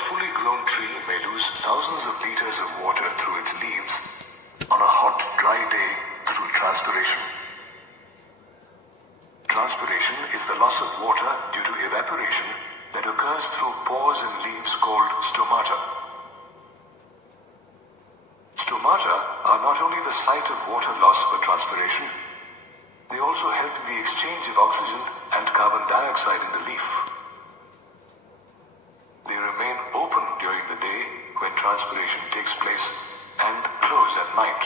fully grown tree may lose thousands of liters of water through its leaves on a hot, dry day through transpiration. Transpiration is the loss of water due to evaporation that occurs through pores in leaves called stomata. Stomata are not only the site of water loss for transpiration, they also help in the exchange of oxygen and carbon dioxide in the leaf. They remain open during the day when transpiration takes place and close at night.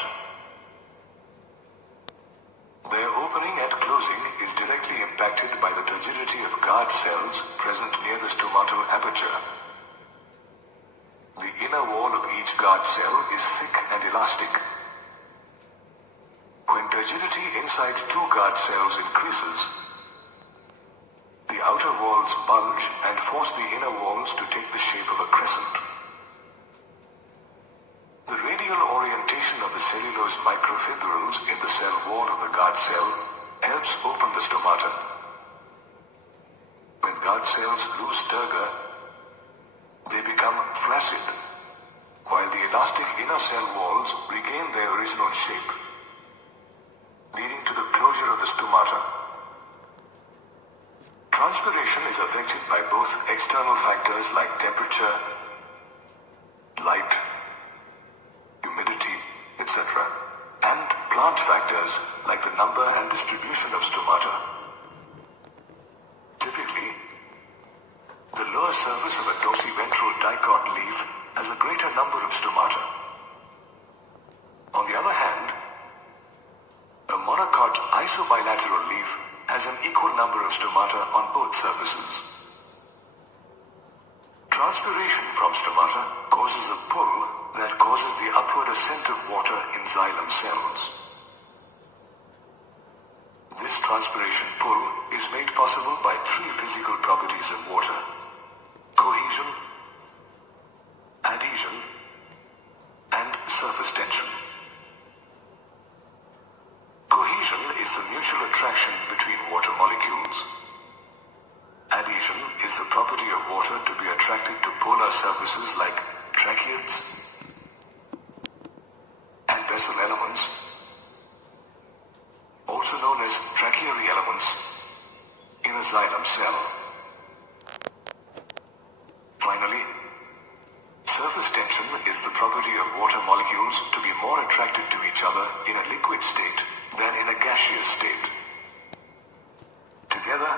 Their opening and closing is directly impacted by the turgidity of guard cells present near the stomatal aperture. The inner wall of each guard cell is thick and elastic. When turgidity inside two guard cells increases, the outer walls bulge and force the inner walls to take the shape of a crescent. The radial orientation of the cellulose microfibrils in the cell wall of the guard cell helps open the stomata. When guard cells lose turgor, they become flaccid, while the elastic inner cell walls regain their original shape, leading to the closure of the stomata. Transpiration is affected by both external factors like temperature, light, humidity, etc., and plant factors like the number and distribution of stomata. Typically, the lower surface of a dorsiventral dicot leaf has a greater number of stomata. On the other hand, a monocot isobilateral leaf has an equal number of stomata on both surfaces. Transpiration from stomata causes a pull that causes the upward ascent of water in xylem cells. This transpiration pull is made possible by three physical properties of water: cohesion, adhesion, and surface tension. Cohesion is the mutual attraction between water molecules. Adhesion is the property of water to be attracted to polar surfaces like tracheids and vessel elements, also known as tracheary elements, in a xylem cell. Finally, surface tension is the property of water molecules to be more attracted to each other in a liquid state than in a gaseous state. Together,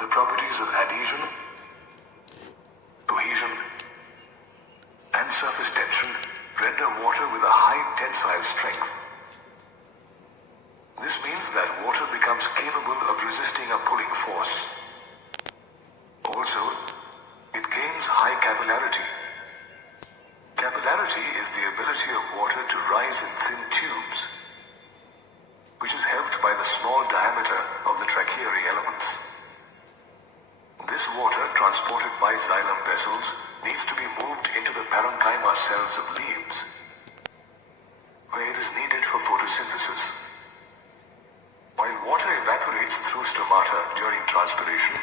the properties of adhesion, cohesion, and surface tension render water with a high tensile strength. This means that water becomes capable of resisting a pulling force. Also, it gains high capillarity. Capillarity is the ability of water to rise in thin tubes, which is helped by the small diameter of the tracheary elements. This water, transported by xylem vessels, needs to be moved into the parenchyma cells of leaves, where it is needed for photosynthesis. While water evaporates through stomata during transpiration,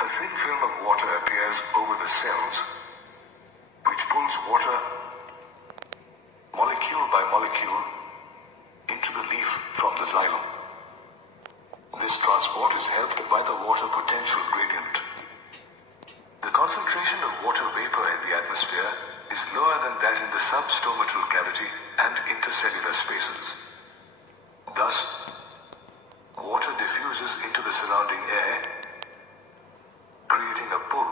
a thin film of water appears over the cells, which pulls water, molecule by molecule, into the leaf from the xylem. This transport is helped by the water potential gradient. The concentration of water vapor in the atmosphere is lower than that in the substomatal cavity and intercellular spaces. Thus, water diffuses into the surrounding air, creating a pull.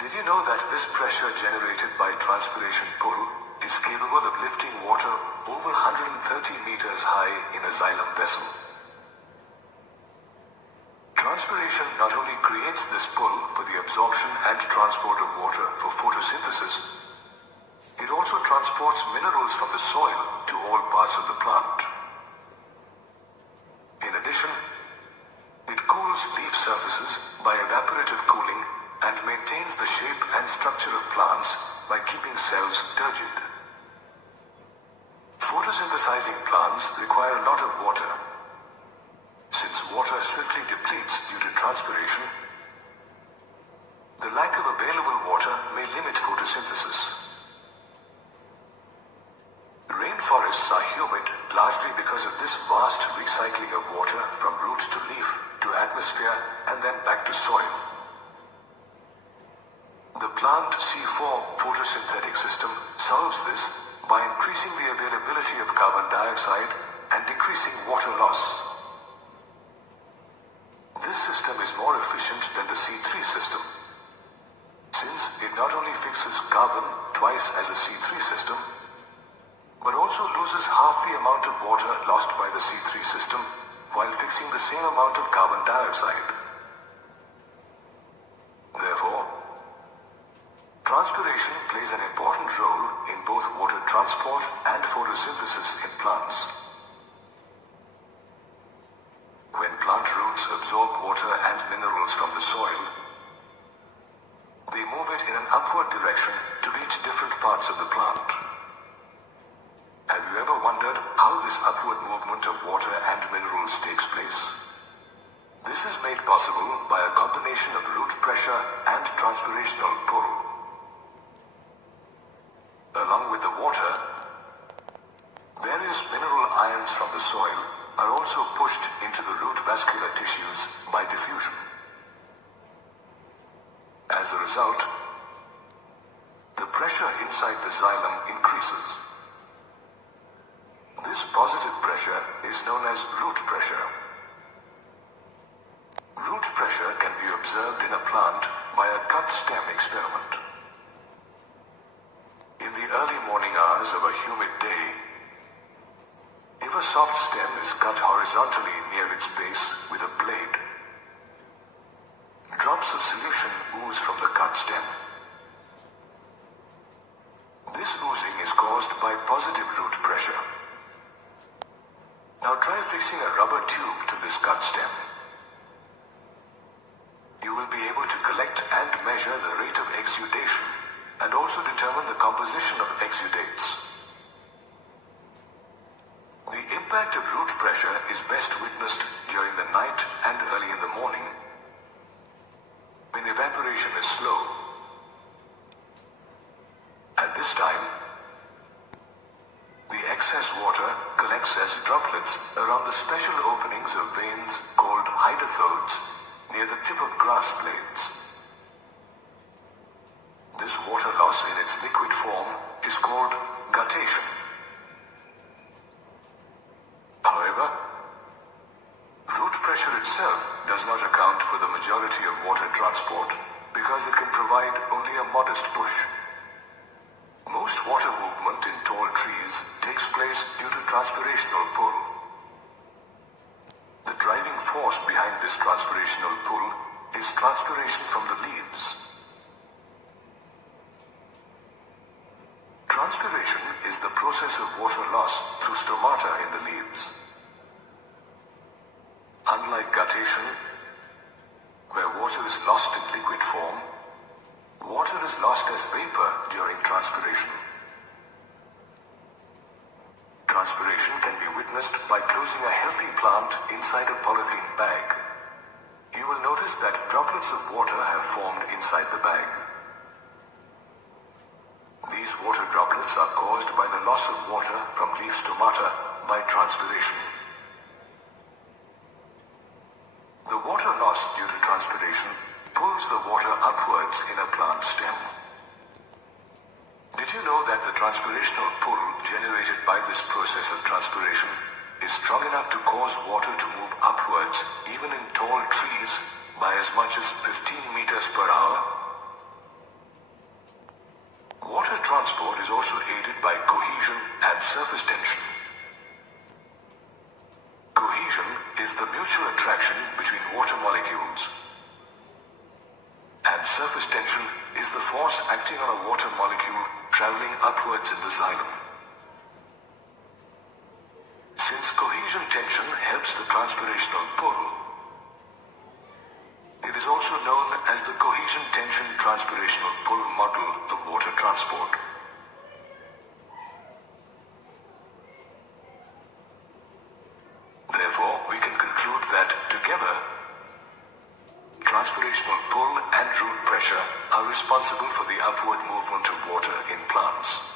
Did you know that this pressure generated by transpiration pull is capable of lifting water over 130 meters high in a xylem vessel? Transpiration not only creates this pull for the absorption and transport of water for photosynthesis, it also transports minerals from the soil to all parts of the plant. In addition, it cools leaf surfaces by evaporative cooling and maintains the shape and structure of plants by keeping cells turgid. Photosynthesizing plants require a lot of water. Since water swiftly depletes due to transpiration, The lack of available water may limit photosynthesis. Rainforests are humid largely because of this vast recycling of water from root to leaf to atmosphere and then back to soil. The plant C4 photosynthetic system solves this by increasing the availability of carbon dioxide and decreasing water loss. This system is more efficient than the C3 system, since it not only fixes carbon twice as a C3 system, but also loses half the amount of water lost by the C3 system while fixing the same amount of carbon dioxide. Therefore, transpiration plays an important role in both water transport and photosynthesis in plants. When plant roots absorb water and minerals from the soil, they move it in an upward direction to reach different parts of the plant. Have you ever wondered how this upward movement of water and minerals takes place? This is made possible by a combination of root pressure and transpirational pull. Along with the water, various mineral ions from the soil are also pushed into the root vascular tissues by diffusion. As a result, the pressure inside the xylem increases. This positive pressure is known as root pressure. Root pressure can be observed in a plant by a cut stem experiment. In the early morning hours of a humid day, if a soft stem is cut horizontally near its base with a blade, drops of solution ooze from the cut stem. This oozing is caused by positive root pressure. Now try fixing a rubber tube to this cut stem. You will be able to collect and measure the rate of exudation and also determine the composition of exudates. The impact of root pressure is best witnessed during the night and early in the morning, when evaporation is slow. At this time, the excess water collects as droplets around the special openings of veins called hydrothodes near the tip of grass blades. This water loss in its liquid form is called guttation. However, root pressure itself does not account for the majority of water transport because it can provide only a modest push. Most water movement in tall trees takes place due to transpirational pull. The driving force behind this transpirational pull is transpiration from the leaves. Transpiration is the process of water loss through stomata in the leaves. Unlike guttation, where water is lost in liquid form, water is lost as vapor during transpiration. Transpiration can be witnessed by closing a healthy plant inside a polythene bag. You will notice that droplets of water have formed inside the bag. These water droplets are caused by the loss of water from leaf stomata by transpiration. The water lost due to transpiration pulls the water upwards in a plant stem. Did you know that the transpirational pull generated by this process of transpiration is strong enough to cause water to move upwards even in tall trees by as much as 15 meters per hour? Water transport is also aided by cohesion and surface tension. Cohesion is the mutual attraction between water molecules, and surface tension is the force acting on a water molecule traveling upwards in the xylem. Since cohesion tension helps the transpirational pull, it is also known as the cohesion tension transpirational pull model of water transport. Therefore, we can conclude that together, transpirational pull and root pressure are responsible for the upward movement of water in plants.